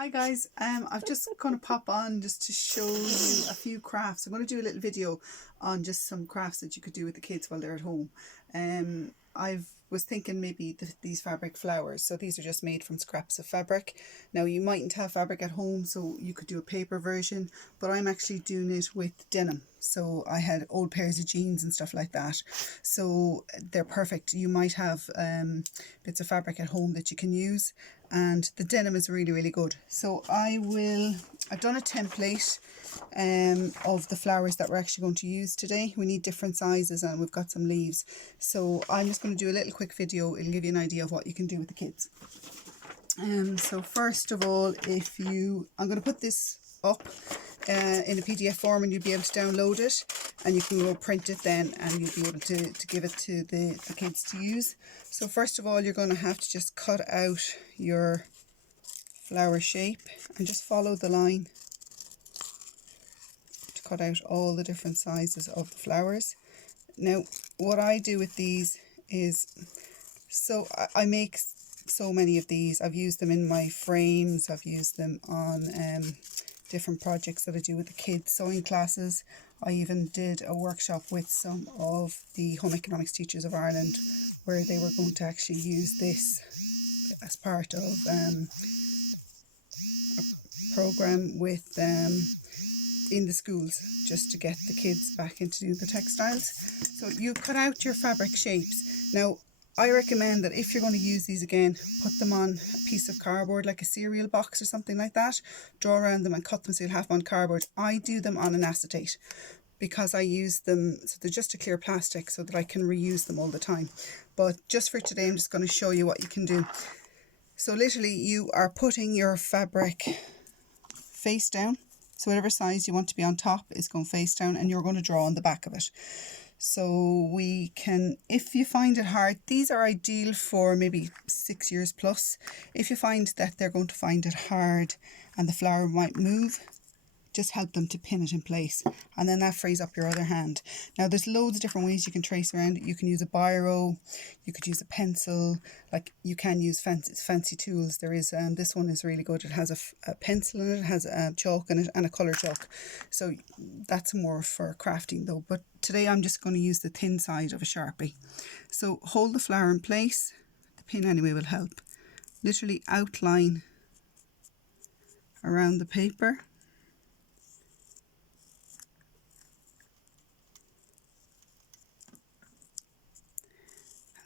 Hi guys, I've just going to pop on just to show you a few crafts. I'm going to do a little video on just some crafts that you could do with the kids while they're at home. I was thinking maybe these fabric flowers. So these are just made from scraps of fabric. Now you mightn't have fabric at home, so you could do a paper version, but I'm actually doing it with denim. So I had old pairs of jeans and stuff like that. So they're perfect. You might have bits of fabric at home that you can use, and the denim is really, really good. So I've done a template of the flowers that we're actually going to use today. We need different sizes and we've got some leaves. So I'm just going to do a little quick video. It'll give you an idea of what you can do with the kids. So first of all, I'm going to put this up in a PDF form and you'll be able to download it, and you can go print it then and you'll be able to give it to the kids to use. So first of all, you're going to have to just cut out your flower shape and just follow the line to cut out all the different sizes of the flowers. Now what I do with these is, so I make so many of these. I've used them in my frames, I've used them on different projects that I do with the kids, sewing classes. I even did a workshop with some of the Home Economics Teachers of Ireland where they were going to actually use this as part of a programme with in the schools, just to get the kids back into doing the textiles. So you cut out your fabric shapes. Now I recommend that if you're going to use these again, put them on a piece of cardboard, like a cereal box or something like that. Draw around them and cut them so you'll have them on cardboard. I do them on an acetate because I use them, so they're just a clear plastic so that I can reuse them all the time. But just for today, I'm just going to show you what you can do. So literally you are putting your fabric face down. So whatever size you want to be on top is going face down, and you're going to draw on the back of it. So we can, if you find it hard, these are ideal for maybe 6 years plus. If you find that they're going to find it hard and the flower might move, just help them to pin it in place, and then that frees up your other hand. Now there's loads of different ways you can trace around it. You can use a biro, you could use a pencil, like you can use fancy tools. There is this one is really good. It has a pencil in it, it has a chalk in it and a colour chalk. So that's more for crafting though, but today I'm just going to use the thin side of a Sharpie. So hold the flower in place, the pin anyway will help. Literally outline around the paper.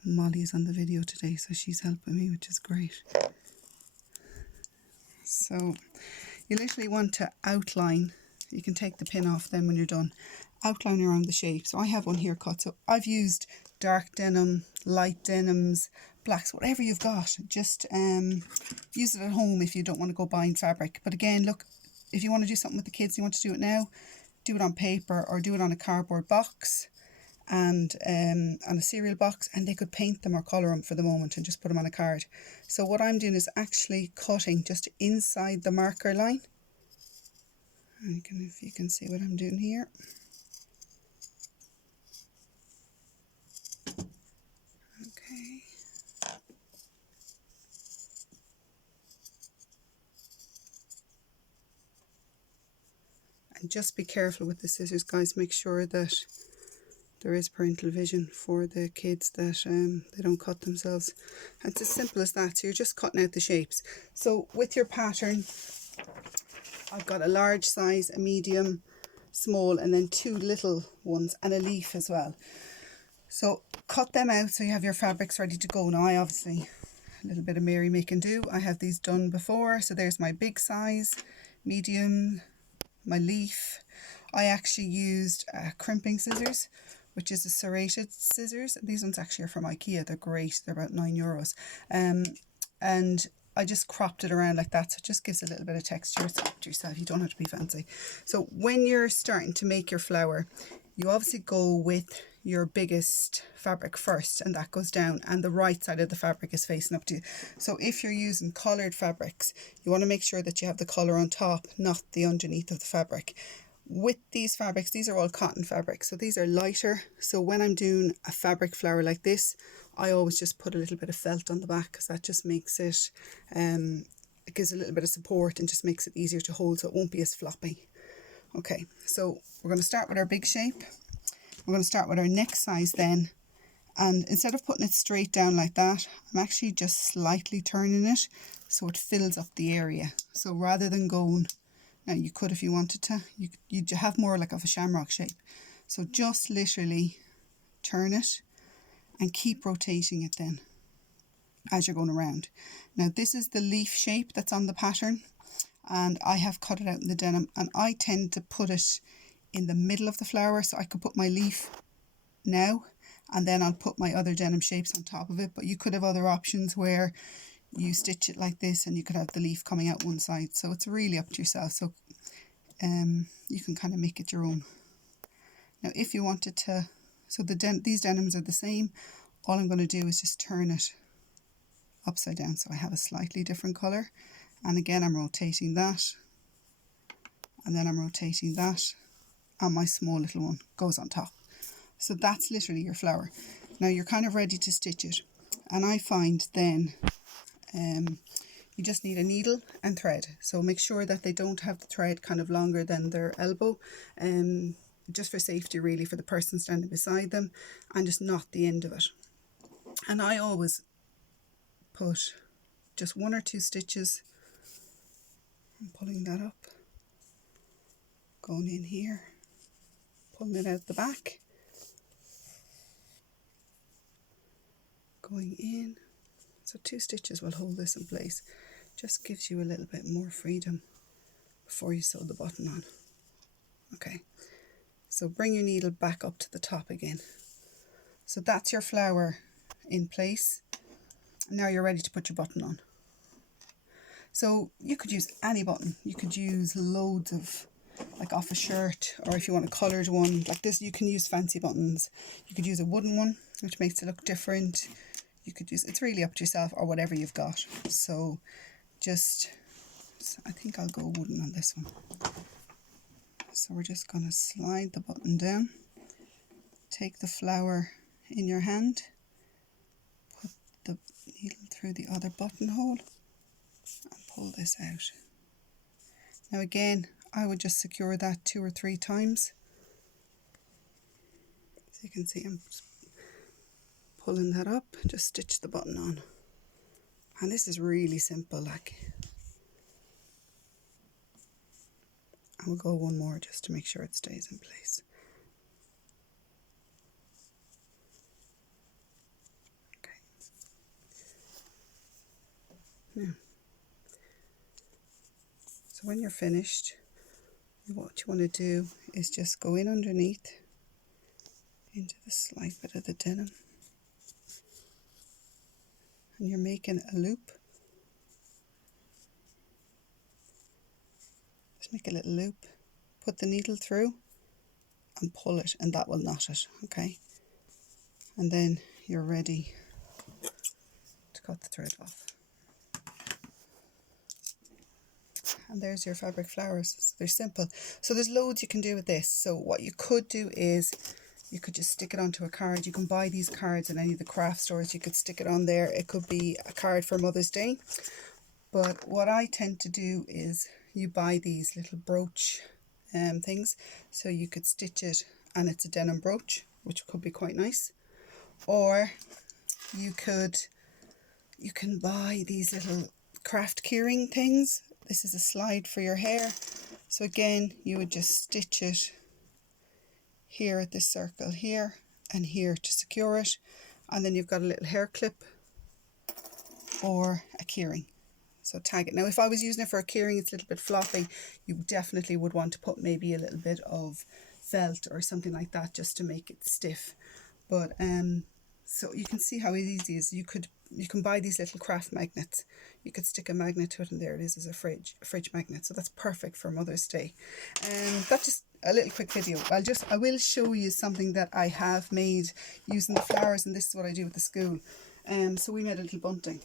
Molly is on the video today, so she's helping me, which is great. So you literally want to outline. You can take the pin off then when you're done. Outline around the shape. So I have one here cut. So I've used dark denim, light denims, blacks, whatever you've got. Just use it at home if you don't want to go buying fabric. But again, look, if you want to do something with the kids, you want to do it now, do it on paper or do it on a cardboard box and a cereal box, and they could paint them or colour them for the moment and just put them on a card. So what I'm doing is actually cutting just inside the marker line. And if you can see what I'm doing here. Okay. And just be careful with the scissors, guys. Make sure that there is parental vision for the kids, that they don't cut themselves. And it's as simple as that. So you're just cutting out the shapes. So with your pattern, I've got a large size, a medium, small, and then 2 little ones and a leaf as well. So cut them out so you have your fabrics ready to go. Now I obviously, a little bit of Mary make and do. I have these done before. So there's my big size, medium, my leaf. I actually used crimping scissors, which is a serrated scissors. These ones actually are from IKEA. They're great. They're about €9. And I just cropped it around like that. So it just gives a little bit of texture. It's up to yourself. You don't have to be fancy. So when you're starting to make your flower, you obviously go with your biggest fabric first, and that goes down, and the right side of the fabric is facing up to you. So if you're using coloured fabrics, you want to make sure that you have the colour on top, not the underneath of the fabric. With these fabrics, these are all cotton fabrics, so these are lighter. So when I'm doing a fabric flower like this, I always just put a little bit of felt on the back, because that just makes it it gives a little bit of support and just makes it easier to hold, so it won't be as floppy. Okay, so we're going to start with our big shape. We're going to start with our next size then, and instead of putting it straight down like that, I'm actually just slightly turning it so it fills up the area. So rather than going, now you could if you wanted to, you'd have more like of a shamrock shape. So just literally turn it and keep rotating it then as you're going around. Now this is the leaf shape that's on the pattern, and I have cut it out in the denim, and I tend to put it in the middle of the flower, so I could put my leaf now and then I'll put my other denim shapes on top of it. But you could have other options where you stitch it like this and you could have the leaf coming out one side, so it's really up to yourself. So you can kind of make it your own. Now if you wanted to, so these denims are the same, all I'm going to do is just turn it upside down so I have a slightly different colour, and again I'm rotating that, and then I'm rotating that, and my small little one goes on top. So that's literally your flower. Now you're kind of ready to stitch it, and I find then you just need a needle and thread. So make sure that they don't have the thread kind of longer than their elbow, just for safety really, for the person standing beside them, and just knot the end of it. And I always put just 1 or 2 stitches. I'm pulling that up, going in here, pulling it out the back, going in. So 2 stitches will hold this in place. Just gives you a little bit more freedom before you sew the button on. Okay, so bring your needle back up to the top again. So that's your flower in place. Now you're ready to put your button on. So you could use any button. You could use loads of, like off a shirt, or if you want a coloured one like this, you can use fancy buttons. You could use a wooden one, which makes it look different. You could use, it's really up to yourself, or whatever you've got. So I think I'll go wooden on this one. So we're just going to slide the button down, take the flower in your hand, put the needle through the other buttonhole and pull this out. Now again, I would just secure that 2 or 3 times. So you can see I'm just pulling that up, just stitch the button on. And this is really simple, like. And we'll go one more just to make sure it stays in place. Okay. Now, so when you're finished, what you want to do is just go in underneath into the slight bit of the denim, and you're making a loop. Just make a little loop, put the needle through and pull it, and that will knot it. Okay, and then you're ready to cut the thread off. And there's your fabric flowers. So they're simple. So there's loads you can do with this. So what you could do is you could just stick it onto a card. You can buy these cards in any of the craft stores. You could stick it on there. It could be a card for Mother's Day. But what I tend to do is you buy these little brooch things. So you could stitch it and it's a denim brooch, which could be quite nice. Or you can buy these little craft keyring things. This is a slide for your hair. So again, you would just stitch it here at this circle here and here to secure it. And then you've got a little hair clip or a keyring. So tag it. Now if I was using it for a keyring, it's a little bit floppy. You definitely would want to put maybe a little bit of felt or something like that just to make it stiff. But so you can see how easy it is. You can buy these little craft magnets. You could stick a magnet to it, and there it is as a fridge magnet. So that's perfect for Mother's Day. That's just a little quick video. I will show you something that I have made using the flowers, and this is what I do with the school. So we made a little bunting,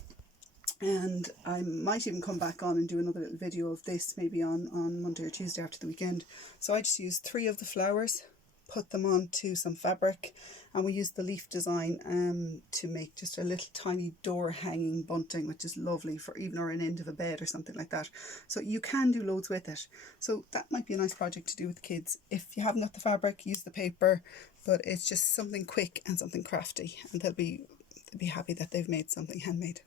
and I might even come back on and do another little video of this maybe on Monday or Tuesday after the weekend. So I just used 3 of the flowers put them onto some fabric, and we used the leaf design to make just a little tiny door hanging bunting, which is lovely for even or an end of a bed or something like that. So you can do loads with it. So that might be a nice project to do with the kids. If you haven't got the fabric, use the paper, but it's just something quick and something crafty, and they'll be happy that they've made something handmade.